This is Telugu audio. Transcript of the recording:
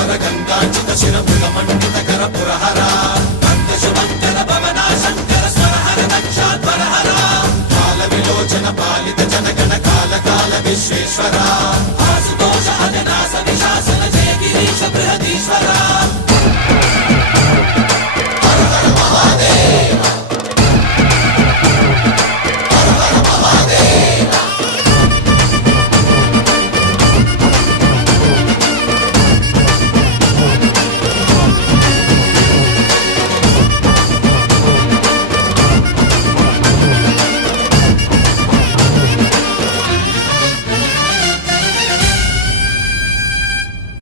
స్వర గంగాచిత శిరముగ మండిత కర పురహర భక్త శుభంకర భవనా శంకర స్వరహర దక్షాధ్వరహర కాల విలోచన పాలిత జనగణ కాల కాల విశ్వేశ్వర